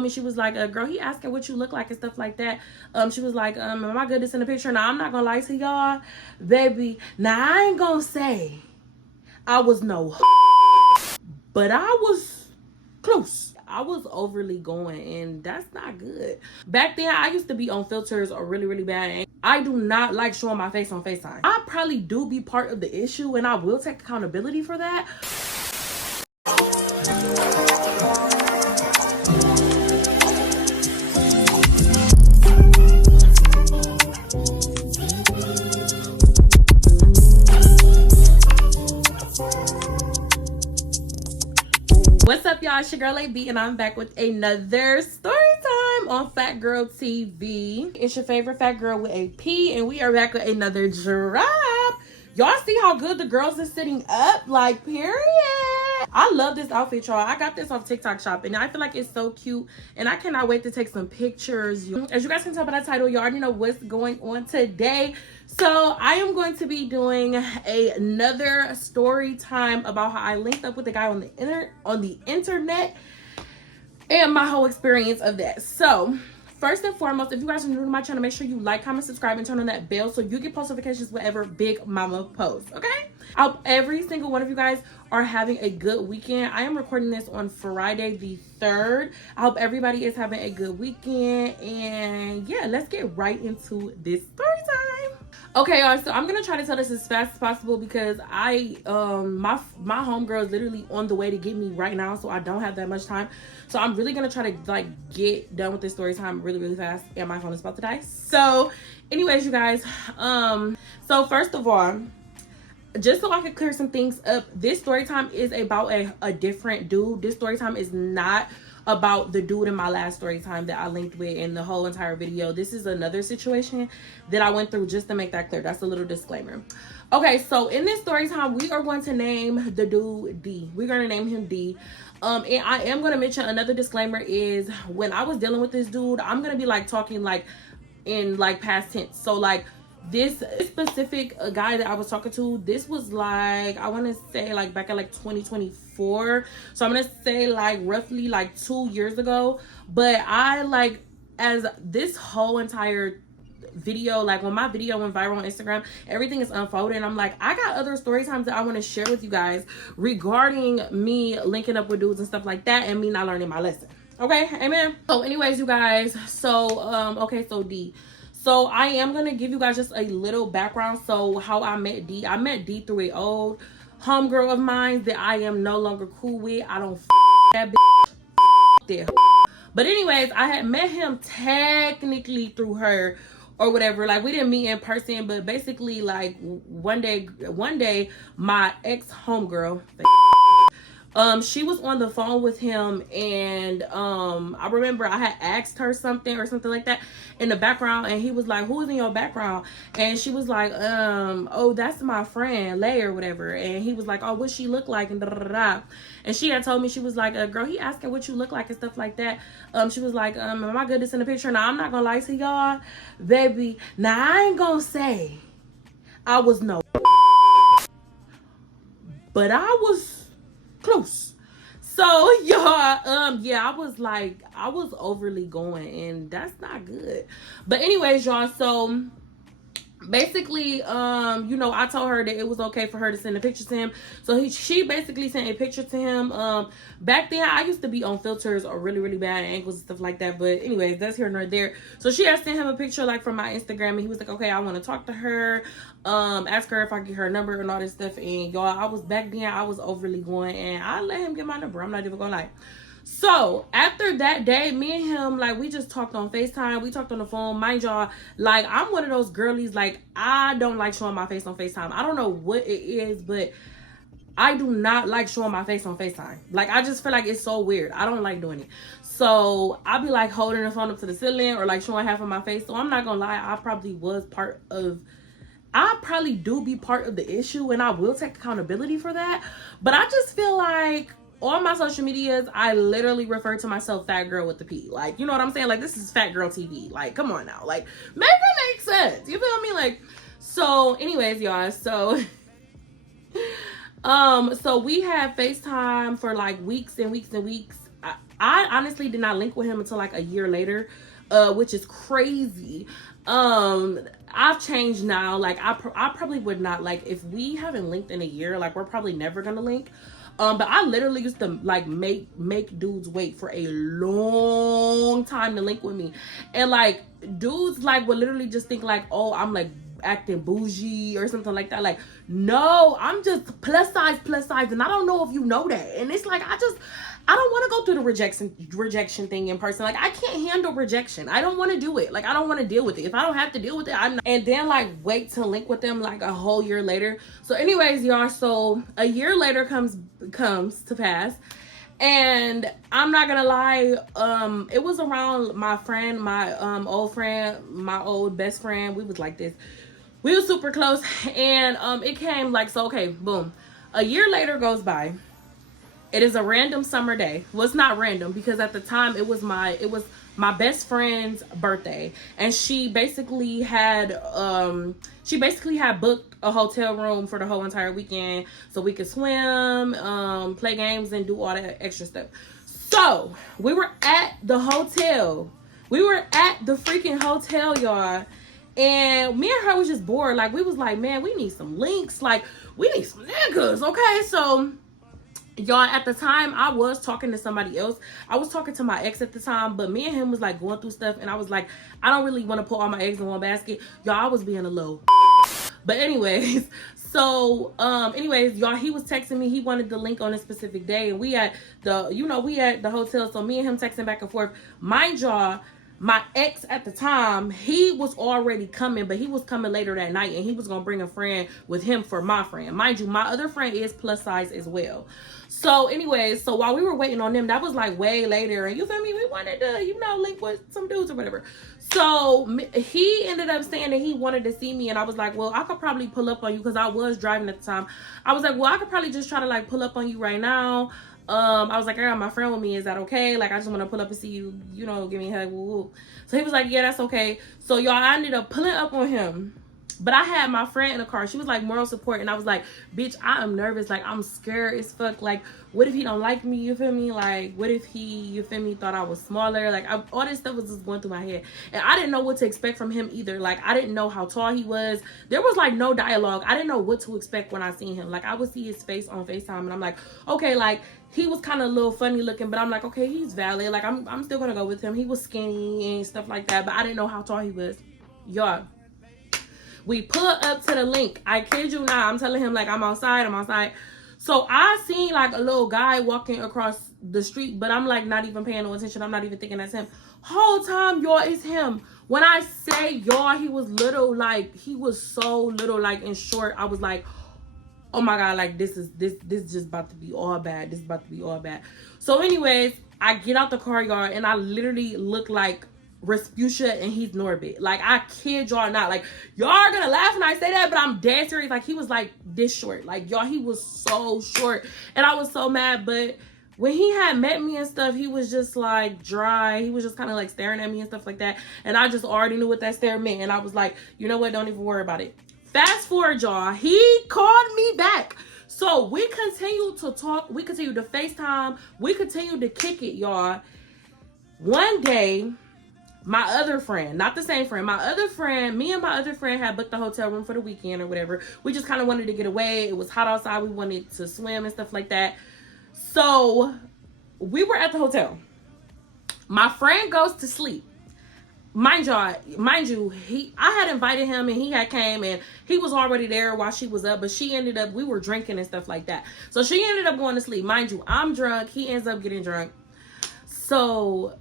me, she was like, girl, he asking what you look like and stuff like that. She was like, am I good to send a picture? Now, I'm not gonna lie to y'all, baby. Now, I ain't gonna say I was no but I was close. I was overly going, and that's not good. Back then, I used to be on filters or really bad, and I do not like showing my face on FaceTime. I probably do be part of the issue, and I will take accountability for that. What's up, y'all? It's your girl LAYB, and I'm back with another story time on Fat Girl TV. It's your favorite fat girl with a P, and we are back with another drop. Y'all see how good the girls are sitting up? Like, period. I love this outfit, y'all. I got this off TikTok shop, and I feel like it's so cute, and I cannot wait to take some pictures. As you guys can tell by the title, you already know what's going on today. So I am going to be doing another story time about how I linked up with the guy on the internet and my whole experience of that. So first and foremost, if you guys are new to my channel, make sure you like, comment, subscribe, and turn on that bell so you get post notifications whenever Big Mama posts, okay? I hope every single one of you guys are having a good weekend. I am recording this on Friday the 3rd. I hope everybody is having a good weekend. And yeah, let's get right into this story time. Okay, y'all, so I'm gonna try to tell this as fast as possible because my homegirl is literally on the way to get me right now, so I don't have that much time. So I'm really gonna try to like get done with this story time really fast, and my phone is about to die. So anyways, you guys, so first of all, just so I can clear some things up, this story time is about a different dude. This story time is not about the dude in my last story time that I linked with in the whole entire video. This is another situation that I went through, just to make that clear. That's a little disclaimer. Okay, so in this story time, we are going to name the dude D. We're going to name him D. And I am going to mention another disclaimer is when I was dealing with this dude, I'm going to be like talking like in like past tense. So like this specific guy that I was talking to, this was like, I want to say like back at like 2024. So I'm going to say like roughly like 2 years ago. But I like, as this whole entire video, like when my video went viral on Instagram, everything is unfolding. I'm like, I got other story times that I want to share with you guys regarding me linking up with dudes and stuff like that, and me not learning my lesson. Okay, amen. So anyways, you guys, so okay, so D. So I am going to give you guys just a little background. So how I met D. I met D through an old homegirl of mine that I am no longer cool with. I don't that bitch. There. But anyways, I had met him technically through her or whatever. Like we didn't meet in person, but basically like one day my ex homegirl, she was on the phone with him, and I remember I had asked her something like that in the background, and he was like, who's in your background? And she was like, oh, that's my friend Lay or whatever. And he was like, oh, what she look like, and and she had told me, she was like, girl, he asking what you look like and stuff like that. She was like, am I good to send a picture? Now, I'm not gonna lie to y'all, baby. Now, I ain't gonna say I was no but I was close. So y'all, yeah, I was overly going, and that's not good. But anyways, y'all, so basically, you know, I told her that it was okay for her to send a picture to him. So she basically sent a picture to him. Back then I used to be on filters or really bad angles and stuff like that. But anyways, that's here nor there. So she had sent him a picture like from my Instagram, and he was like, okay, I want to talk to her. Ask her if I get her number and all this stuff. And y'all, back then I was overly going, and I let him get my number. I'm not even gonna lie. So after that day, me and him, like, we just talked on FaceTime. We talked on the phone. Mind y'all, like, I'm one of those girlies, like, I don't like showing my face on FaceTime. I don't know what it is, but I do not like showing my face on FaceTime. Like, I just feel like it's so weird. I don't like doing it. So I'll be like holding the phone up to the ceiling or like showing half of my face. So I'm not gonna lie, I probably do be part of the issue, and I will take accountability for that. But I just feel like on my social medias, I literally refer to myself fat girl with the P. Like, you know what I'm saying? Like, this is Fat Girl TV. Like, come on now. Like, make it make sense. You feel me? Like, so anyways, y'all, so so we had FaceTime for like weeks and weeks and weeks. I honestly did not link with him until like a year later, which is crazy. I've changed now. Like I probably would not, like, if we haven't linked in a year, like we're probably never gonna link. But I literally used to like make dudes wait for a long time to link with me, and like dudes like would literally just think like, oh, I'm like acting bougie or something like that. Like, no, I'm just plus size, and I don't know if you know that. And it's like I don't want to go through the rejection thing in person. Like, I can't handle rejection. I don't want to do it. Like, I don't want to deal with it. If I don't have to deal with it, I'm not. And then like wait to link with them like a whole year later. So anyways, y'all, so a year later comes to pass. And I'm not gonna lie, it was around my friend, my old best friend. We was like this. We were super close. And it came like, so okay, boom. A year later goes by. It is a random summer day. Well, it's not random because at the time it was my best friend's birthday, and she basically had booked a hotel room for the whole entire weekend so we could swim, play games, and do all that extra stuff. So we were at the hotel. We were at the freaking hotel, y'all. And me and her was just bored. Like, we was like, man, we need some links. Like, we need some niggas, okay? So y'all, at the time I was talking to somebody else. I was talking to my ex at the time, but me and him was like going through stuff, and I was like, I don't really want to put all my eggs in one basket. Y'all, I was being a little but anyways, so y'all, he was texting me. He wanted the link on a specific day, and we at the hotel. So me and him texting back and forth. Mind y'all, my ex at the time, he was already coming, but he was coming later that night, and he was gonna bring a friend with him for my friend. Mind you, my other friend is plus size as well. So anyways, so while we were waiting on them, that was like way later, and you feel me, we wanted to link with some dudes or whatever. So he ended up saying that he wanted to see me, and I was like, well, I could probably pull up on you, because I was driving at the time. I was like, well, I could probably just try to like pull up on you right now. I was like, I got my friend with me, is that okay? Like, I just want to pull up and see you, give me a hug. Woo, woo. So he was like, yeah, that's okay. So y'all, I ended up pulling up on him, but I had my friend in the car. She was like moral support, and I was like, bitch, I am nervous. Like, I'm scared as fuck. Like, what if he don't like me? You feel me? Like, what if he, you feel me, thought I was smaller? Like, all this stuff was just going through my head, and I didn't know what to expect from him either. Like, I didn't know how tall he was. There was like no dialogue. I didn't know what to expect when I seen him. Like, I would see his face on FaceTime, and I'm like, okay, like, he was kind of a little funny looking, but I'm like, okay, he's valid. Like, I'm still gonna go with him. He was skinny and stuff like that, but I didn't know how tall he was. Y'all, we pull up to the link. I kid you not. I'm telling him, like, I'm outside. So I seen like a little guy walking across the street, but I'm like not even paying no attention. I'm not even thinking that's him. Whole time, y'all, it's him. When I say y'all, he was little, like, he was so little, like, in short, I was like, oh my God, like, this just about to be all bad. This is about to be all bad. So anyways, I get out the car, y'all, and I literally look like Rasputia and he's Norbit. Like, I kid y'all not. Like, y'all are gonna laugh when I say that, but I'm dead serious. Like, he was like this short. Like, y'all, he was so short, and I was so mad. But when he had met me and stuff, he was just like dry. He was just kind of like staring at me and stuff like that, and I just already knew what that stare meant. And I was like, you know what, don't even worry about it. Fast forward, y'all, he called me back. So we continued to talk, we continued to FaceTime, we continued to kick it, y'all. One day, my other friend, not the same friend, me and my other friend had booked the hotel room for the weekend or whatever. We just kind of wanted to get away. It was hot outside. We wanted to swim and stuff like that. So we were at the hotel. My friend goes to sleep. Mind you, I had invited him, and he had came, and he was already there while she was up, but we were drinking and stuff like that. So she ended up going to sleep. Mind you, I'm drunk. He ends up getting drunk. So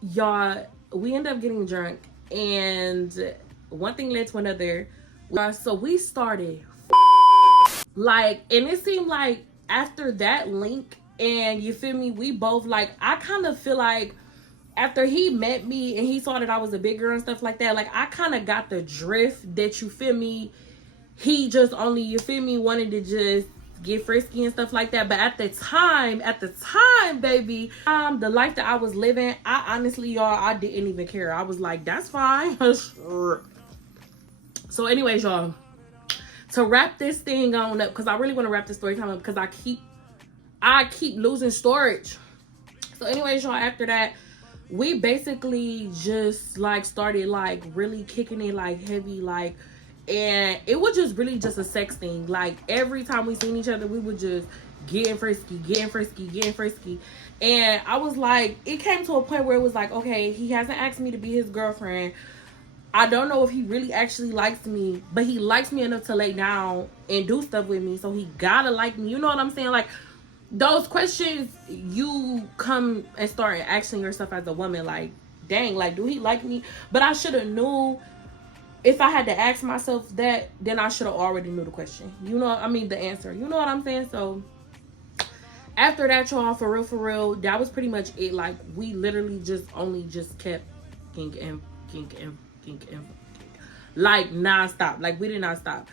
y'all, we end up getting drunk, and one thing led to another. So we started like, and it seemed like after that link, and you feel me, we both, like, I kind of feel like after he met me and he saw that I was a big girl and stuff like that, like, I kind of got the drift that, you feel me, he just only, you feel me, wanted to just get frisky and stuff like that. But at the time, baby, the life that I was living, I honestly, y'all, I didn't even care. I was like, that's fine. So anyways, y'all, to wrap this thing on up, because I really want to wrap this story time up, because I keep losing storage. So anyways, y'all, after that, we basically just like started like really kicking it like heavy, like, and it was just really just a sex thing. Like every time we seen each other, we would just getting frisky, getting frisky, getting frisky. And I was like, it came to a point where it was like, okay, he hasn't asked me to be his girlfriend. I don't know if he really actually likes me, but he likes me enough to lay down and do stuff with me, so he gotta like me. You know what I'm saying? Like, those questions you come and start asking yourself as a woman, like, dang, like, do he like me? But I should have knew. If I had to ask myself that, then I should have already knew the question. You know, I mean, the answer. You know what I'm saying? So after that, y'all, for real, that was pretty much it. Like, we literally just kept kink and like nonstop. Like, we did not stop.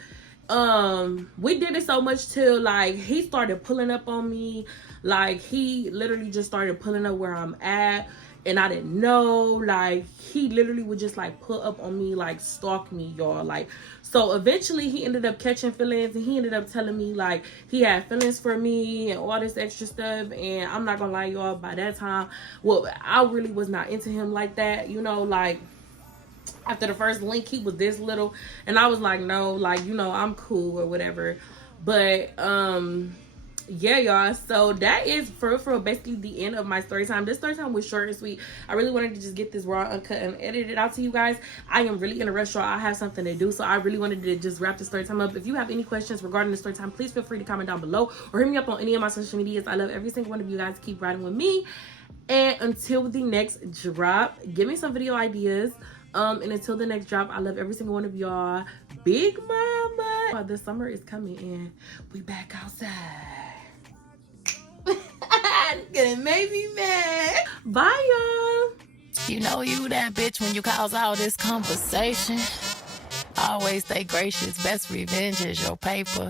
We did it so much till like he started pulling up on me. Like, he literally just started pulling up where I'm at, and I didn't know. Like, he literally would just like pull up on me, like stalk me, y'all. Like, so eventually he ended up catching feelings, and he ended up telling me like he had feelings for me and all this extra stuff. And I'm not gonna lie, y'all, by that time, well, I really was not into him like that, you know. Like, after the first link, he was this little, and I was like, no, like, you know, I'm cool or whatever. But yeah, y'all, so that is for basically the end of my story time. This story time was short and sweet. I really wanted to just get this raw, uncut, and edited out to you guys. I am really in a rush, y'all. I have something to do, so I really wanted to just wrap the story time up. If you have any questions regarding the story time, please feel free to comment down below or hit me up on any of my social medias. I love every single one of you guys. Keep riding with me, and until the next drop, give me some video ideas. And until the next drop, I love every single one of y'all. Big mama. The summer is coming and we back outside. Gonna make me mad. Bye, y'all. You know you that bitch when you cause all this conversation. Always stay gracious. Best revenge is your paper.